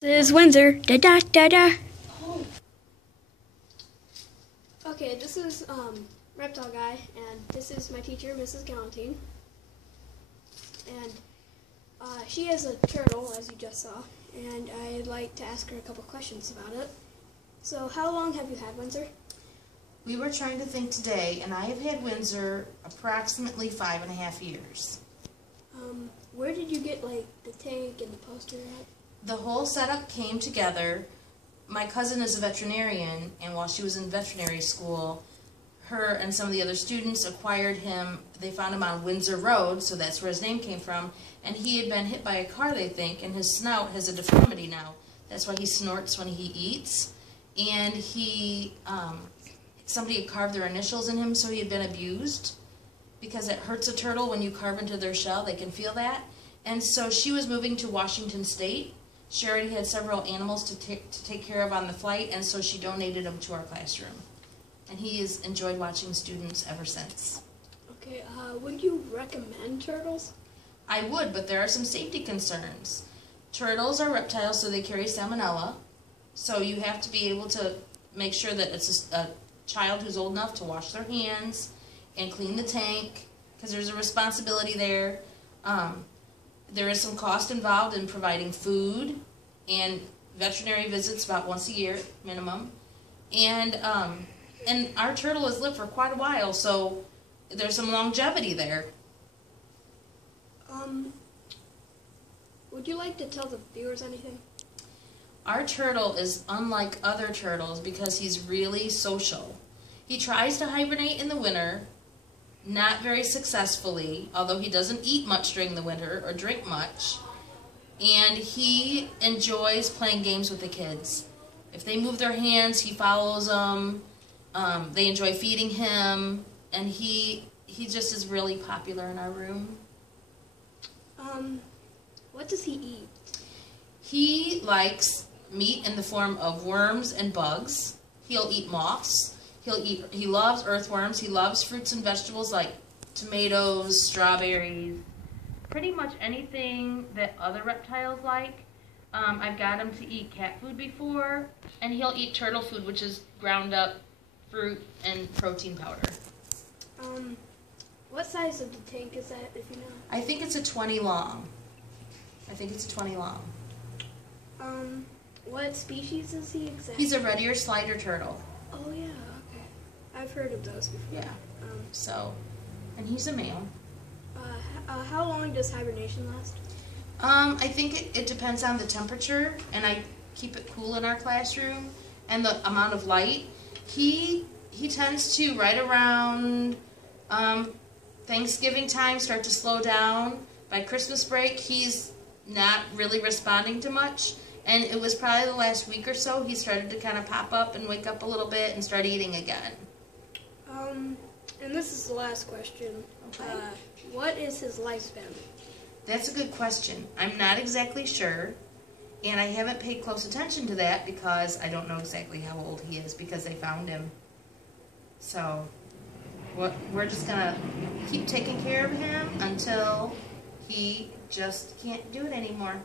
This is Windsor. Da da da da. Okay, this is Reptile Guy, and this is my teacher, Mrs. Gallentine. And she has a turtle, as you just saw, and I'd like to ask her a couple questions about it. So, how long have you had Windsor? We were trying to think today, and I have had Windsor approximately 5.5 years. Where did you get, like, the tank and the poster at? The whole setup came together. My cousin is a veterinarian, and while she was in veterinary school, her and some of the other students acquired him. They found him on Windsor Road, so that's where his name came from, and he had been hit by a car, they think, and his snout has a deformity now. That's why he snorts when he eats. And he, somebody had carved their initials in him, so he had been abused, because it hurts a turtle when you carve into their shell. They can feel that. And so she was moving to Washington State. She already had several animals to take care of on the flight, and so she donated them to our classroom. And he has enjoyed watching students ever since. Okay, would you recommend turtles? I would, but there are some safety concerns. Turtles are reptiles, so they carry salmonella. So you have to be able to make sure that it's a child who's old enough to wash their hands and clean the tank, because there's a responsibility there. There is some cost involved in providing food and veterinary visits about once a year minimum. And our turtle has lived for quite a while, so there's some longevity there. Would you like to tell the viewers anything? Our turtle is unlike other turtles because he's really social. He tries to hibernate in the winter, not very successfully, although he doesn't eat much during the winter or drink much. And he enjoys playing games with the kids. If they move their hands, he follows them. They enjoy feeding him, and he just is really popular in our room. What does he eat? He likes meat in the form of worms and bugs. He'll eat moths. He loves earthworms. He loves fruits and vegetables like tomatoes, strawberries, pretty much anything that other reptiles like. I've got him to eat cat food before, and he'll eat turtle food, which is ground up fruit and protein powder. What size of the tank is that, if you know? I think it's a 20 long. What species is he exactly? He's a red ear slider turtle. Oh yeah, okay. I've heard of those before. Yeah. And he's a male. How long does hibernation last? I think it depends on the temperature, and I keep it cool in our classroom, and the amount of light. He tends to, right around Thanksgiving time, start to slow down. By Christmas break, he's not really responding to much, and it was probably the last week or so he started to kind of pop up and wake up a little bit and start eating again. And this is the last question. Okay. What is his lifespan? That's a good question. I'm not exactly sure, and I haven't paid close attention to that because I don't know exactly how old he is because they found him. So we're just going to keep taking care of him until he just can't do it anymore.